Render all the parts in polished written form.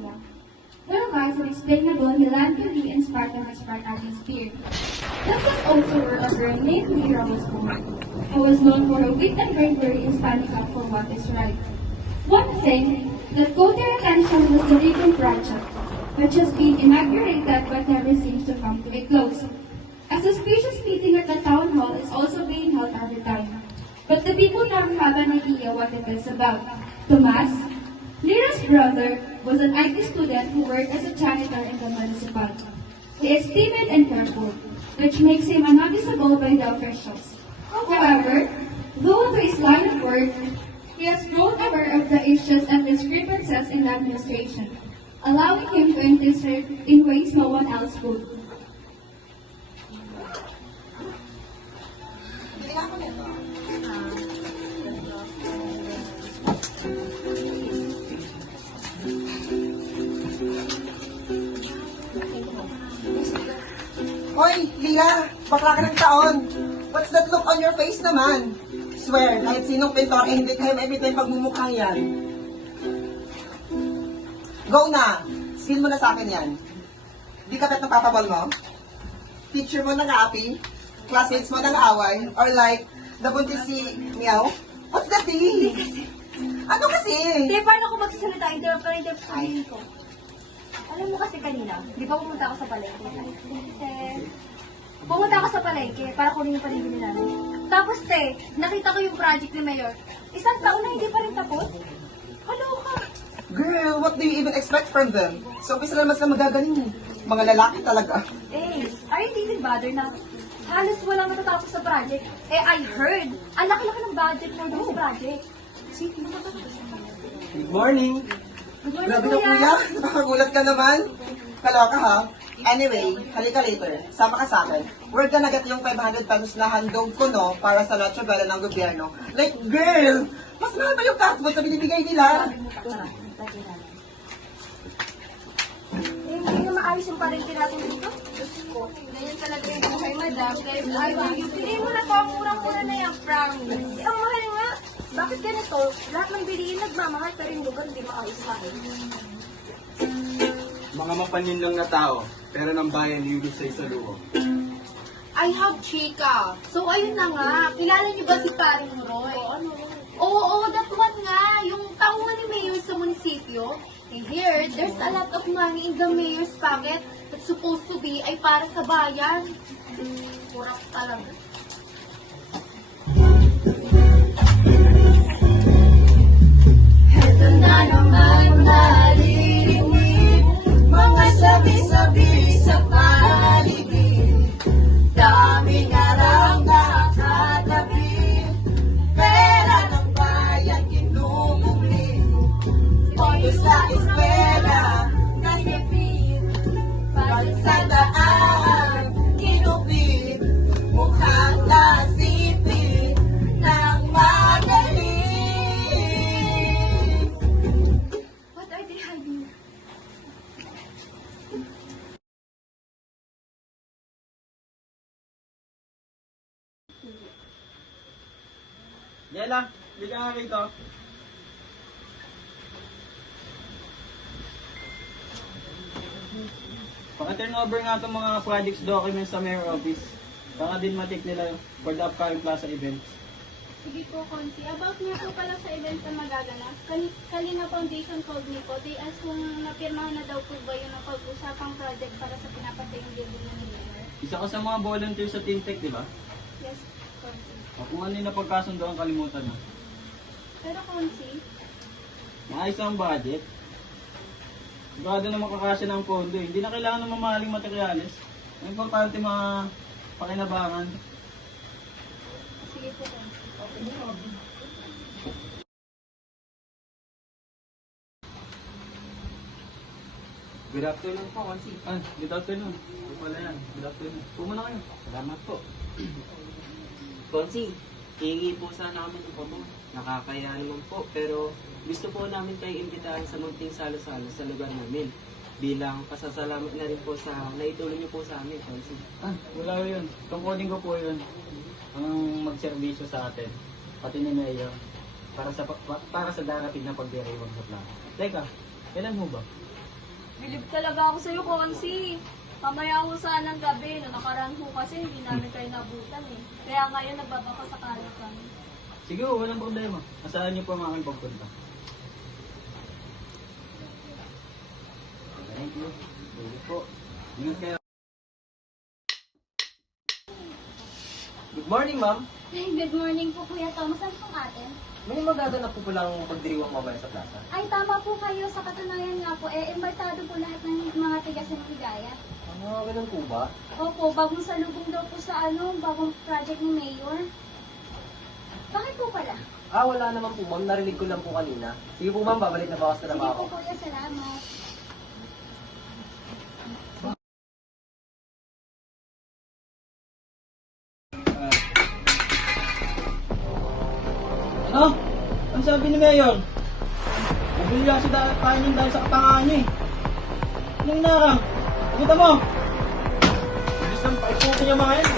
Maya. Whereas unexplainable, melancholy and spark of his part atmosphere. This was also where a girl named Mira was born, who was known for her wit and bravery in standing up for what is right. One thing that caught their attention was the legal project, which has been inaugurated but never seems to come to a close. A suspicious meeting at the town hall is also being held every time, but the people never have an idea what it is about. Tomas, Mira's brother, was an IT student who worked as a janitor in the municipality. He is timid and careful, which makes him unnoticeable by the officials. However, though to his line of work, he has grown aware of the issues and discrepancies in the administration, allowing him to intercede in ways no one else could. Hoy, Lia! Bakla ka ng taon! What's that look on your face naman? Swear, kahit sinong pintor, hindi kayo everytime pagmumukha yan. Go na! Spill mo na sa akin yan. Di ka bet napapabal mo? Teacher mo nang-aapi? Classmates mo nang-away? Or like, the buntis si Meow? What's that thing? Ano kasi? Hindi, paano ako magsasalita? Interrupt sabihin ko. Alam mo kasi kanina, di ba pumunta ako sa palengke? Pumunta ako sa palengke para kunin yung paligid namin. Tapos te, nakita ko yung project ni Mayor. Isang taon na hindi pa rin tapos. Kaloka. Girl, what do you even expect from them? So, umpisa na naman sila magagaling eh. Mga lalaki talaga. Eh, are you even bothered na halos walang matatapos sa project? Eh, I heard, ang laki-laki ng budget for this project. Good morning! Good morning, Grabe na kuya, nakakagulat ka naman. Kaloka ha. Anyway, halika later. Sama ka sa akin. We're gonna get yung 500 pesos na handog ko no para sa Noche Vela ng gobyerno. Like, girl! Mas mahal pa yung cashboard sa binibigay nila. Eh, hindi na maayos yung palengke natin dito. Diyos ko, ganyan talaga yung buhay, madam. Kaya hindi mo na po ang murang-mura na yung promise. Eh, ang mahal nga. Bakit ganito? Lahat ng bilihin nagmamahal pero yung lugar hindi maayos sa akin. Mga mapanin lang na tao, pero ng bayan lilusay sa luho. I have chika. So, ayun na nga. Kilala niyo ba si Paring Roy? Oo, that one nga. Yung tauhan ni Mayor sa munisipyo. I hear there's a lot of money in the mayor's pocket that's supposed to be ay para sa bayan. Kurap talaga. Ito na naman naririnig mga sabi-sabi sa paligid. Daming araw na katabi, pera ng bayan kinumuli. Pondo sa eskwela, nasipid, pagsandaan, kinupit, mukhang nasipid ng magaling. What are they hiding? Yela, hindi ka nga rito. Paka-turn over nga itong mga projects documents sa mayor office. Baka din matik nila for the upcoming plaza events. Sige po, Consi. About nga po pala sa event na magaganap, Kalina Foundation called me po. They asked kung napirmahan na daw po ba yung napag-usapang project para sa pinapatayong building na ni Mayor. Isa ka sa mga volunteer sa TeamTech, di ba? Yes, Consi. O kung ano yung napagkasundo ang kalimutan mo. Pero Consi, Maayos ang budget. Sigurado na makakasya ng pondo eh. Hindi na kailangan ng mamahaling materyales. Ang importante mga pakinabangan. sige po, Consi. Good afternoon po, Konsi. Good afternoon. Ito pala yan. Good afternoon. Pumuna kayo. Salamat po. Konsi, hihingi po sana kami ng photo. Nakakaya naman po, pero gusto po namin kayo imbitahan sa munting salo-salo sa lugar namin. Bilang pasasalamat na rin po sa naitulong niyo po sa amin, Konsi. Wala yun. Tungkulin ko po yun. Ang magserbisyo sa atin. Pati ni Mayor. Para sa darating na pagdiriwang sa plano. Teka, kailan mo ba? Bilib talaga ako sa'yo, Konsi. Mamaya ho sana ng gabi, no nakaraan ho kasi hindi namin kayo nabutan eh. Kaya ngayon nagbabaka sakalat kami. Sige, walang problema. Asahan niyo po ang aking pagpunta. Thank you. Sige po. Ingat kayo. Good morning, ma'am. Good morning po, Kuya Thomas. Saan pong atin? May magaganap po palang pagdiriwang mamaya sa plaza. Ay, tama po kayo. Sa katunayan nga po, imbitado po lahat ng mga tigas ng Higaya. Ganun po ba? Opo, bagong salubong daw po sa bagong project ni Mayor. Bakit po pala? Wala naman po, ma'am. Narinig ko lang po kanina. Sige po, ma'am. Babalik na bawas na Sige naman po, ako. Kuya. Salamat. Ano? Ang sabi ni Mayor? Nabili kasi tayo niyan dahil sa katangahan niya eh. Anong narang? Kita mo? Bilis ng paiputin niya mga yan.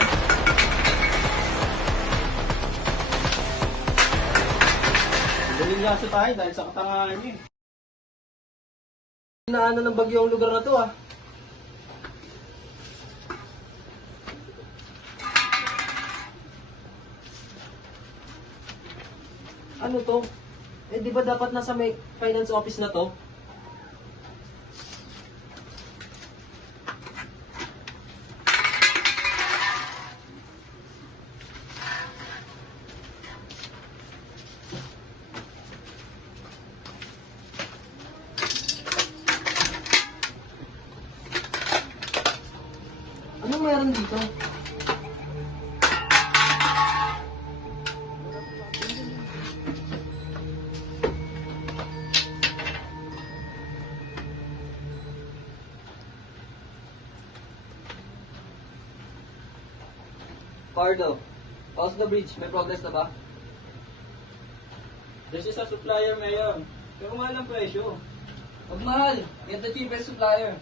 Nabili kasi tayo dahil sa katangahan niya eh. Inaano ng bagyo ang lugar na to, ah. Ano to? Di ba dapat nasa may finance office na to? Anong meron dito? Pardo, how's the bridge? May progress na ba? This is a supplier, Mayor. Pero mahal ang presyo. Huwag mahal. Get the cheapest supplier.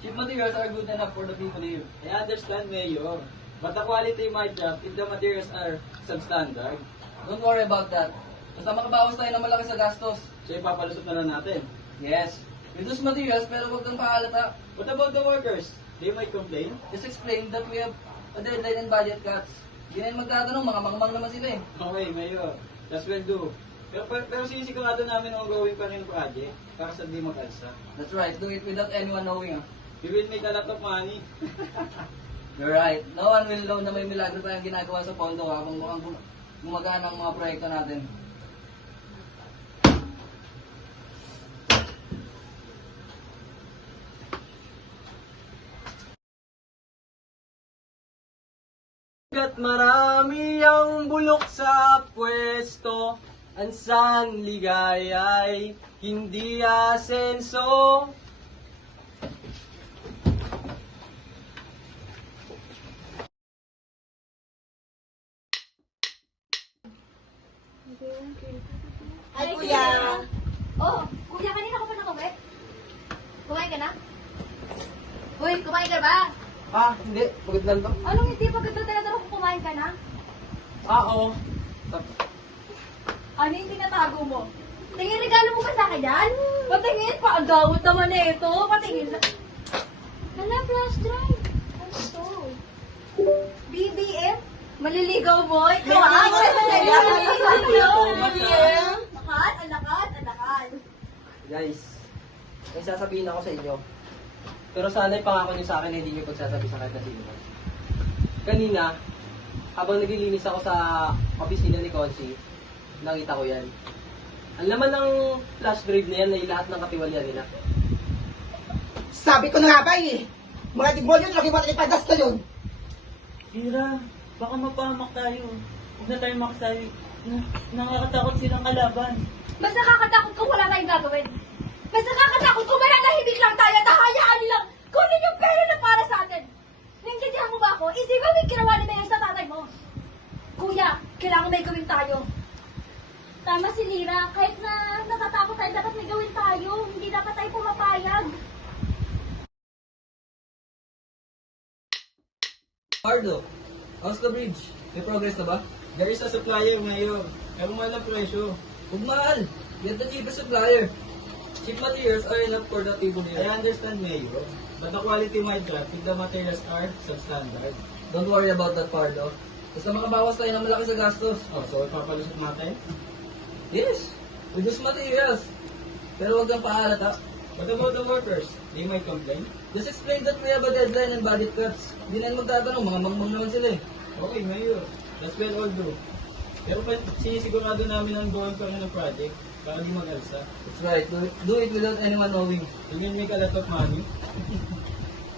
Cheap materials are good enough for the people here. I understand, Mayor. But the quality might drop if the materials are substandard. Don't worry about that. Basta makabawas tayo ng malaki sa gastos. So ipapalusot na lang natin. Yes. Reduce materials pero huwag kang pahalata. What about the workers? They might complain. Just explain that we have a deadline and budget cuts. Hindi na yun magtatanong, mga mangmang naman sila eh. Okay, Mayor. That will do. Pero sinisigurado namin ang ongoing pa rin ang project para sa di mag-alsa. That's right, do it without anyone knowing. We will make a lot of money. You're right. No one will know na may milagro tayong ginagawa sa pondo habang mukhang gumagana ang mga proyekto natin. At marami ang bulok sa pwesto, ang sanligaya'y hindi asenso. Ay, kuya. Oh, Kuya, kanina ka pa nakauwi? Kumain ka na? Uy, kumain ka ba? Hindi. Pagod lang to. Anong hindi pagod na talaga kung kumain ka na? Oo. Ano yung tinatago mo? Tingin, regalo mo ba sa akin yan? Patingin, paagawot naman eh ito. Patingin. Hala, flash drive. Ano to? BBM? Maliligaw mo? Ikaw ah! Lakat, ang lakat, ang lakat. Guys, may sasabihin ako sa inyo. Pero sana'y pangako niyo sa akin na hindi niyo pagsasabi sa kahit na sino. Kanina, habang naglilinis ako sa opisina ni Consi, nakita ko yan. Ang laman ng flash drive na yan ay lahat ng katiwalian nila. Sabi ko na nga ba eh. Mga demonyo, lagi mo nalipadas ka yun. Tira, baka mapahamak tayo. Huwag na tayo makasali. Nakakatakot silang kalaban. Mas nakakatakot kung wala tayong gagawin. Mas nakakatakot kung mananahimik lang tayo at hahayaan nilang kunin yung pera na para sa atin. Naintindihan mo ba ako? Isipin mo yung ginawa ni Mayor sa tatay mo. Kuya, kailangan may gawin tayo. Tama si Lira. Kahit na natatakot tayo, dapat may gawin tayo. Hindi dapat tayo pumapayag. Pardo, how's the bridge? May progress na ba? There is a supplier, Mayor. Pero mahal ang presyo. Huwag mahal. Get the cheapest supplier. Cheap materials are enough for the table here. I understand, Mayor. But the quality might drop if the materials are substandard. Don't worry about that, Pardo. Basta makabawas tayo ng malaki sa gastos. Oh, so ipapalusot natin? Yes, reduce materials. Pero huwag kang paalata. What about the workers? They might complain. Just explain that we have a deadline and budget cuts. Hindi na magtatanong, mga mangmang naman sila eh. Okay, Mayor. That's well all do. Pero sinisigurado namin ang going pa rin ng project para di mag-alsa. That's right, do it without anyone knowing. You can make a lot of money.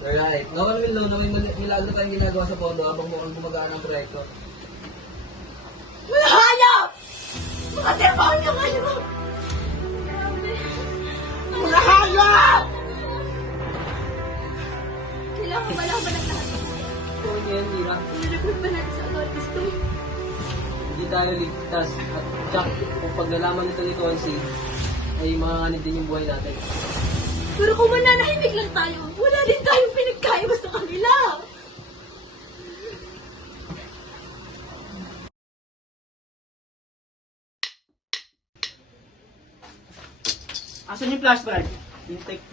You're right. No one will know na may milagro tayong ginagawa sa pondo habang mukhang gumagaan ang proyekto. Mga hayop! Mga demonyo kayo! Mga hayop! Kailangan ba lang ba ng lahat? Ito yan, Mira. Nirecruit ba natin sa authorities to? Hindi tayo ligtas. At Jack, kung pag nalaman nito ni Consi, ay makakanib din yung buhay natin. Pero kung mananahimik lang tayo, wala din tayong pinagkaiba sa kanila. Asan yung flash drive? Intake.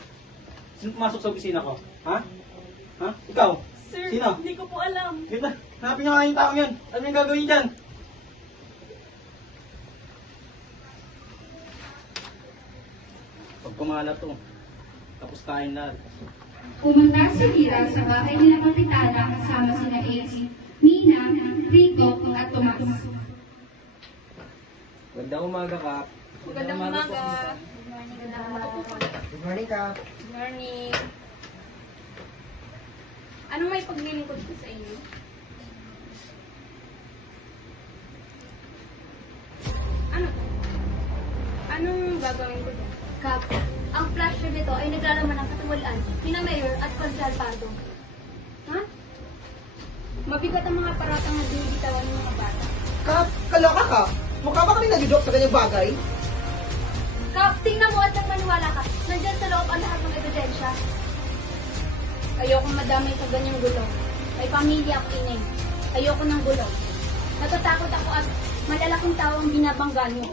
Sino pumasok sa opisina ko? Ha? Ha? Ikaw? Sir, Sino? hindi ko po alam. Kita, hanapin niyo nga yung taong yun. Ano yung gagawin dyan? Pag kumalat to, tapos tayo lahat. Pumunta si Mira sa bahay nila Kapitana kasama sina Ace, Mina, Rico at Tomas. Magandang umaga, Kap. Magandang umaga. Good morning, Kap. Good morning. Anong may paglilingkod ko sa inyo? Ano to? Anong gagawin ko to? Kap, ang flash drive nito ay naglalaman ng katiwalaan ni Mayor at Consul Pardo. Ha? Mabigat ang mga paratang na binibitawan ng mga bata. Kap, kaloka ka. Mukha ba kami nag-joke sa ganyang bagay? Kap, tingnan mo at nang maniwala ka. Nandyan sa loob ang lahat ng ebidensya. Ayokong madamay sa ganyang gulo. May pamilya ako, ineng. Ayoko ng gulo. Natatakot ako at malalaking tao ang binabangga niyo.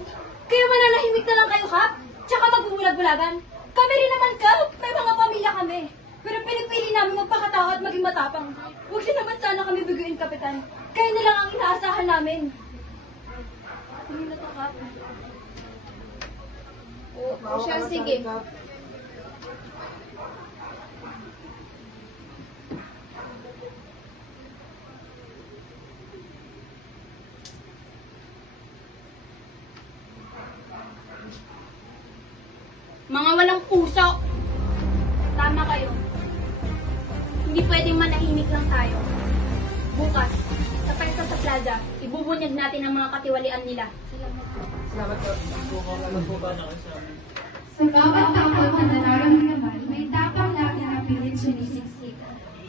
Kaya mananahimik na lang kayo, Kap. Tsaka magbubulag-bulagan. Kami rin naman, Kap. May mga pamilya kami. Pero pinipili namin magpakatao at maging matapang. Huwag din naman sana kami biguin, Kapitan. Kayo na lang ang inaasahan namin. Hindi na to, Kap. O siya, sige. Mga walang puso. Tama kayo. Hindi pwedeng manahimik lang tayo. Bukas, sa pesta sa plaza, ibubunyag natin ang mga katiwalian nila. Salamat po. Salamat po ba na kayo sa amin? Sa bawat takot na nararamdaman, may tapang lagi na pilit sinisiksik.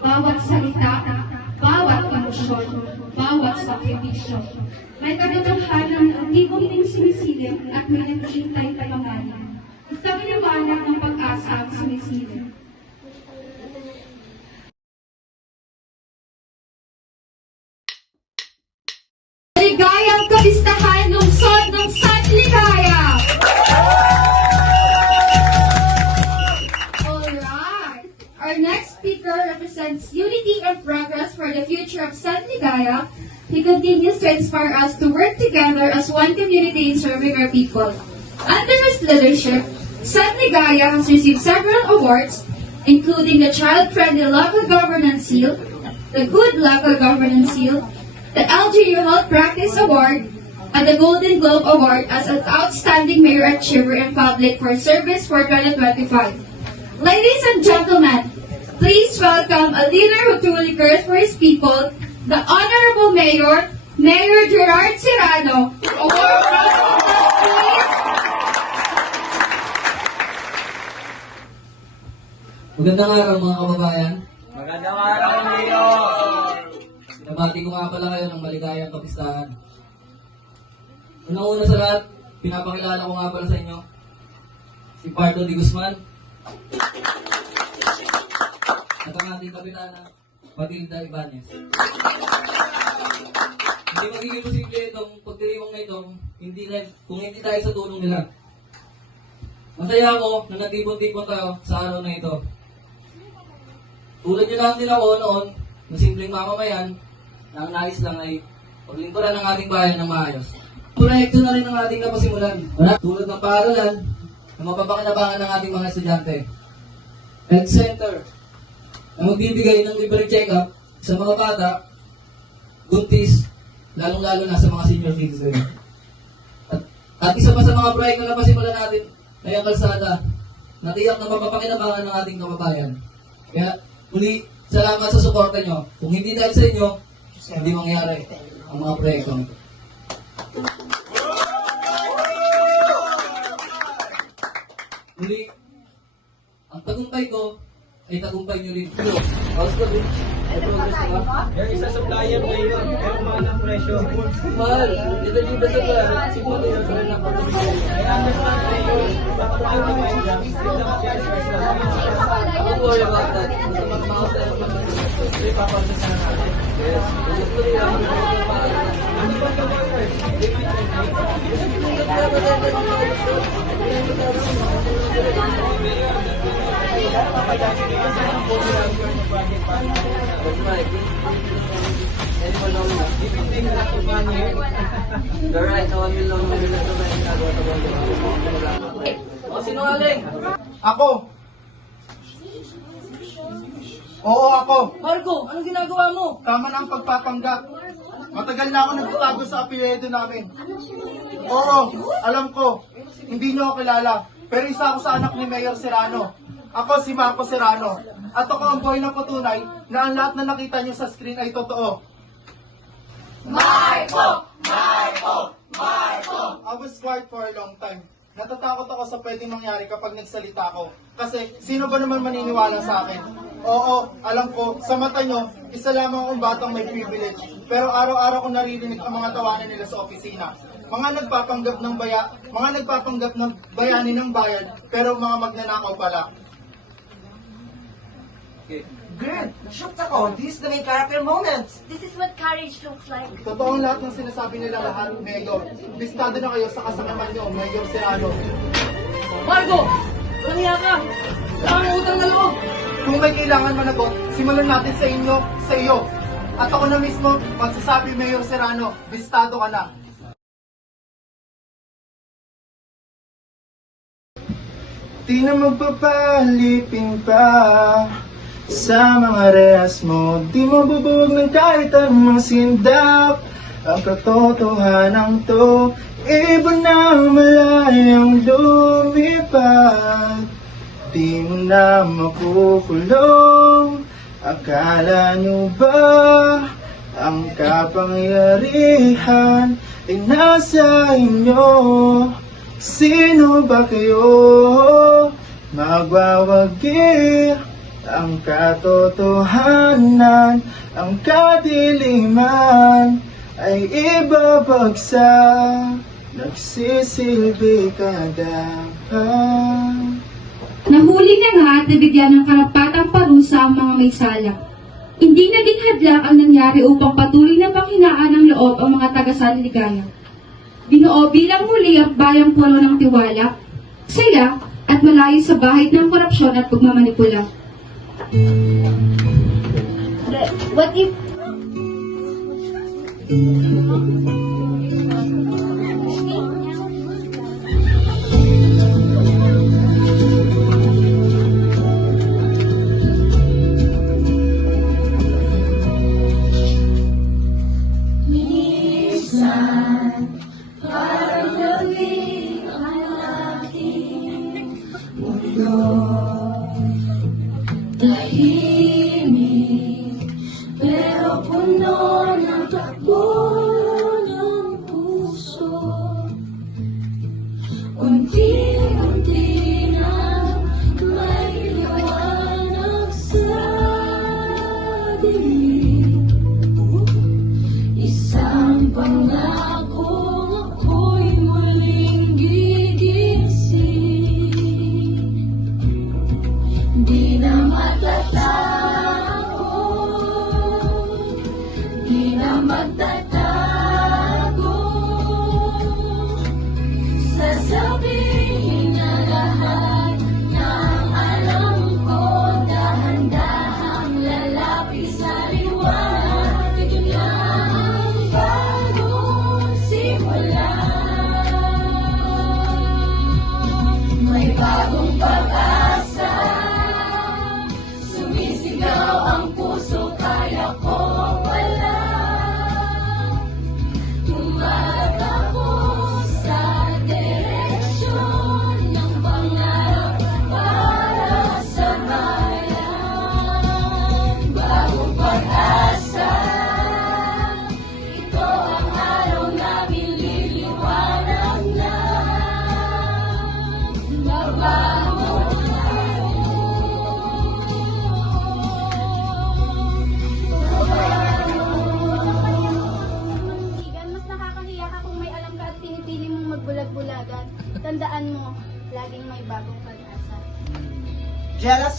Bawat salita, bawat emosyon, bawat sakripisyo. May katotohanan ng tibong sinisilip at may naghihintay na pangalan. Isang liwanag ng pag-asa ang sumisilip. Ligayang kabistahan lungsod ng San Ligaya! Alright! Our next speaker represents unity and progress for the future of San Ligaya. He continues to inspire us to work together as one community in serving our people. Under his leadership, San Ligaya has received several awards, including the Child-Friendly Local Governance Seal, the Good Local Governance Seal, the LGU Health Practice Award, and the Golden Globe Award as an Outstanding Mayor Achiever in Public for Service for 2025. Ladies and gentlemen, please welcome a leader who truly cares for his people, the Honorable Mayor, Mayor Gerard Serrano. Award please. Magandang araw mga kababayan. Magandang araw, Mayor! Nabati ko nga pala kayo ng maligayang kapistahan. Unang-una sa lahat, pinapakilala ko nga pala sa inyo si Pardo de Guzman at ang ating kapitana, Matilda Ibanez. Hindi magiging posible itong pagdiriwang na ito kung hindi tayo sa tulong nila. Masaya ako na nagtipon-tipon tayo sa araw na ito. Tulad nyo lang din ako noon, ng simpleng mamamayan, na ang nais lang ay paglingkuran ng ating bayan ng maayos. Proyekto na rin ang ating napasimulan. Tulad ng paaralan na mapapakinabangan ng ating mga estudyante. Health center na magbibigay ng libre check-up sa mga bata, buntis, lalong-lalo na sa mga senior citizen. At isa pa sa mga proyekto na napasimulan natin ay ang kalsada na tiyak na mapapakinabangan ng ating kababayan. Kaya muli, salamat sa suporta nyo. Kung hindi dahil sa inyo, hindi mangyari ang mga proyekto nito. Muli, ang tagumpay ko ay tagumpay nyo rin. How's the day? Yung isa supplier ngayon, pero mahal ang presyo. Mahal, dito dito sa kaya, siguro yung sa lang pagkabigay. I understand ngayon, baka mahal ka ngayon lang, hindi naman yan special. Don't worry about that. Basta mag-mouse tayo mag-mouse. Hindi pa para sa natin. Yes. Gusto nila Ano ba ka worker? That's right. Anyone know na? You're right, no one will know na nila ito na yung nagawa sa O, sinungaling? Ako! Oo, ako! Marco, anong ginagawa mo? Tama na ang pagpapanggap. Matagal na ako nagtatago sa apelyido namin. Oo, alam ko. Hindi niyo ako kilala. Pero isa ako sa anak ni Mayor Serrano. Ako si Marco Serrano. At ako ang boy na patunay na ang lahat na nakita niyo sa screen ay totoo. Marco! Marco! Marco! I was quiet for a long time. Natatakot ako sa pwedeng mangyari kapag nagsalita ako. Kasi sino ba naman maniniwala sa akin? Oo, alam ko, sa mata nyo, isa lamang akong batang may privilege. Pero araw-araw ko naririnig ang mga tawanan nila sa opisina. Mga nagpapanggap ng bayani ng bayan, pero mga magnanakaw pala. Good! Shocked ako! This is the main character moments! This is what courage looks like. Totoo ang lahat ng sinasabi nila lahat, Mayor. Bistado na kayo sa kasamahan nyo, Mayor Serrano. Marco! Walang hiya ka! Wala kang utang na loob! Kung may kailangan managot, simulan natin sa inyo, sa iyo. At ako na mismo, magsasabi, Mayor Serrano, bistado ka na. Di na magpapalipin pa sa mga rehas mo. Di mabubuwag ng kahit anong sindap. Ang katotohanan to, iba na malayang lumipad. Di mo na makukulong. Akala nyo ba ang kapangyarihan ay nasa inyo? Sino ba kayo magwawagi? Ang katotohanan, ang kadiliman ay ibabagsak. Nagsisilbi ka dapat. Nahuli na nga at nabigyan ng karapatang parusa ang mga may sala. Hindi naging hadlang ang nangyari upang patuloy na panghinaan ng loob ang mga taga-Saliligaya. Binuo bilang muli ang bayang puno ng tiwala, saya at malayo sa bahid ng korupsyon at pagmamanipula. What if... Tahimik, pero puno ng takbo ng puso. Unti-unti na may liwanag sa dilim. Isang pangakong ako'y muling gigising. Di na matatago, di na magtatago, sasabihin na lahat.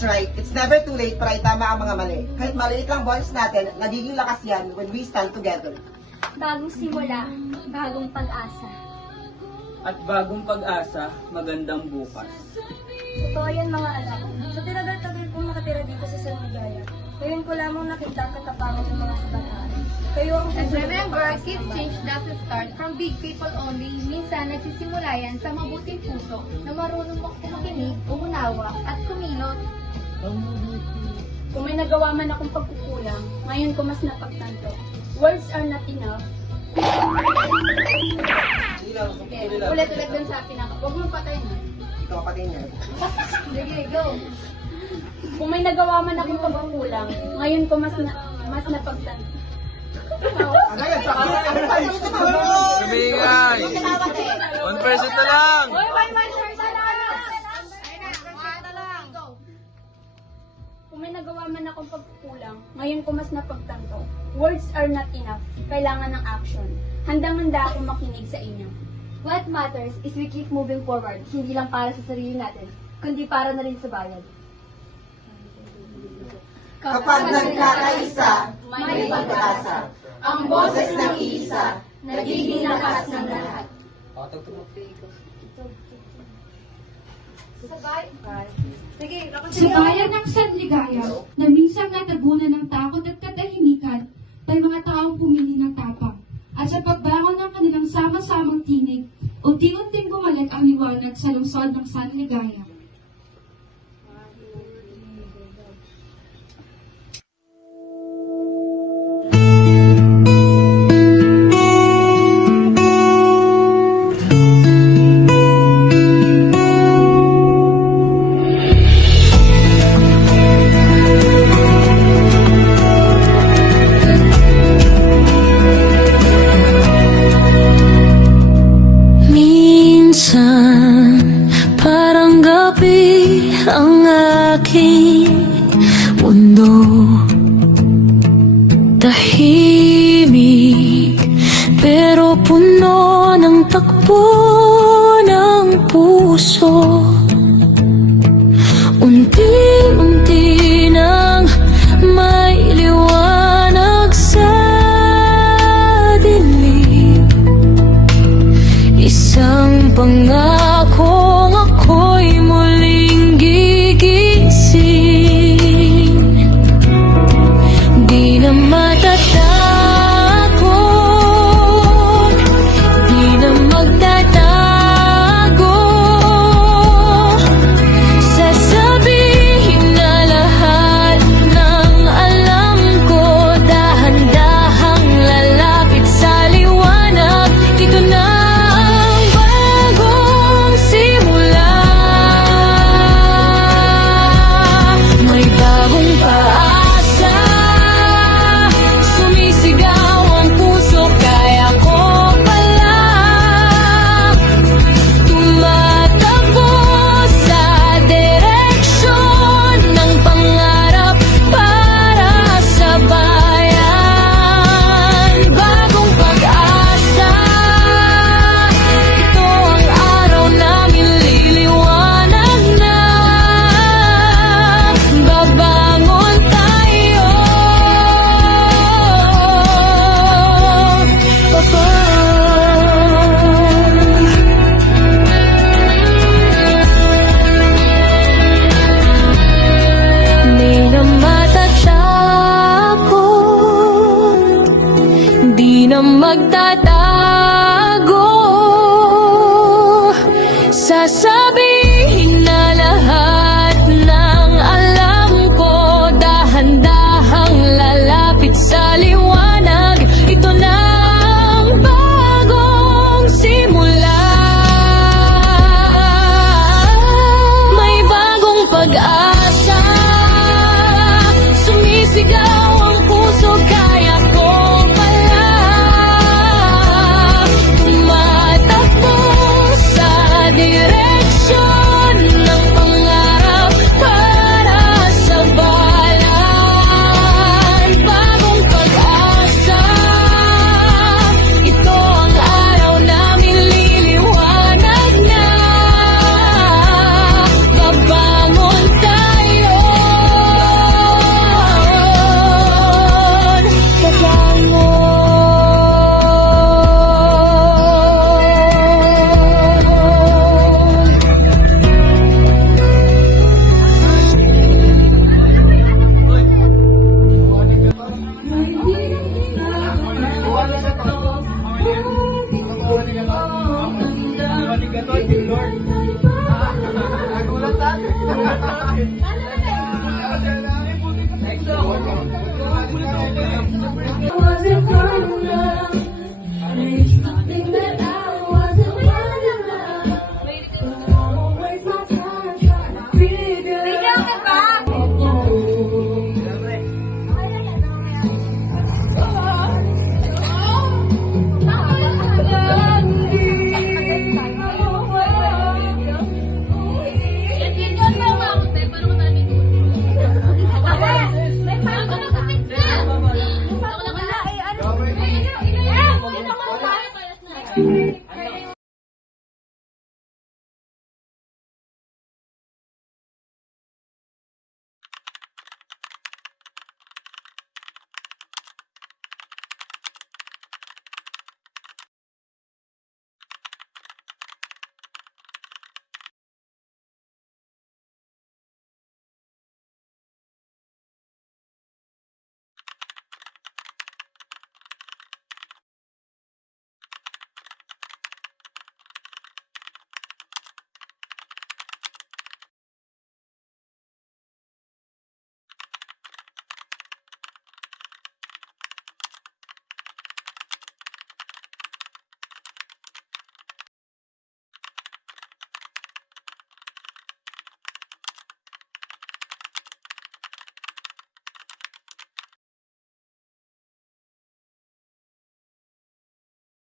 That's right. It's never too late para itama ang mga mali. Kahit maliit lang boses natin, nagiging lakas yan when we stand together. Bagong simula, bagong pag-asa. At bagong pag-asa, magandang bukas. Totoo yan mga anak. Sa tinagal-tagal kong nakatira dito sa San Ligaya, ngayon ko lamang nakita ang katapangan ng mga kabataan. Kayo ang And susunod remember, na kids pag-asa. change doesn't start from big people only. Minsan, nagsisimula yan sa mabuting puso na marunong makinig, umunawa, at kumilos. Kung may nagawa man akong pagkukulang, ngayon ko mas napagtanto. Words are not enough. Ulit-ulit dun sa pinaka. Huwag mo patayin ha. Ikaw kapatid niya. Sige, go. Kung may nagawa man akong pagkukulang, ngayon ko mas napagtanto. Ano yan? Kumingay! 1% na lang! Uy, one short na lang. Kung may nagawa man akong pagkukulang, ngayon ko mas napagtanto. Words are not enough. Kailangan ng action. Handang-handa akong makinig sa inyo. What matters is we keep moving forward, hindi lang para sa sarili natin, kundi para na rin sa bayan. Kapag nagkakaisa, may pag-asa. Ang boses ng isa, nagiging lakas ng lahat. Sa bayan ng San Ligaya, na minsan natabunan ng takot at katahimikan, may mga taong pumili ng tapang. At sa pagbangon ng kanilang sama-samang tinig, unti-unting bumalik ang liwanag sa lungsod ng San Ligaya. Minsan, parang gabi ang aking mundo. Tahimik, pero puno ng takbo ng puso. Unti-unti nang may liwanag sa dilim. Isang pangakong ako'y muling gigising. Di na matatakot, di na magtatago. Sasabihin na lahat ng alam ko, dahan-dahang lalapit sa liwanag. Ito na ang bagong simula. May bagong paasa, sumisigaw ang puso, kaya ko pala tumatakbo sa direksyon ng pangarap para sa bayan. Bagong pag-asa, ito ang araw namin, liliwanag na. Babangon tayo, Papa. Di na matatakot, di na magtatago. Sasabihin na lahat ng alam ko, dahan-dahang lalapit sa liwanag. Ito na ang bagong simula. May bagong pag-asa, sumisigaw ang puso, kaya ko pala tumatakbo sa direksyon Gulat ako.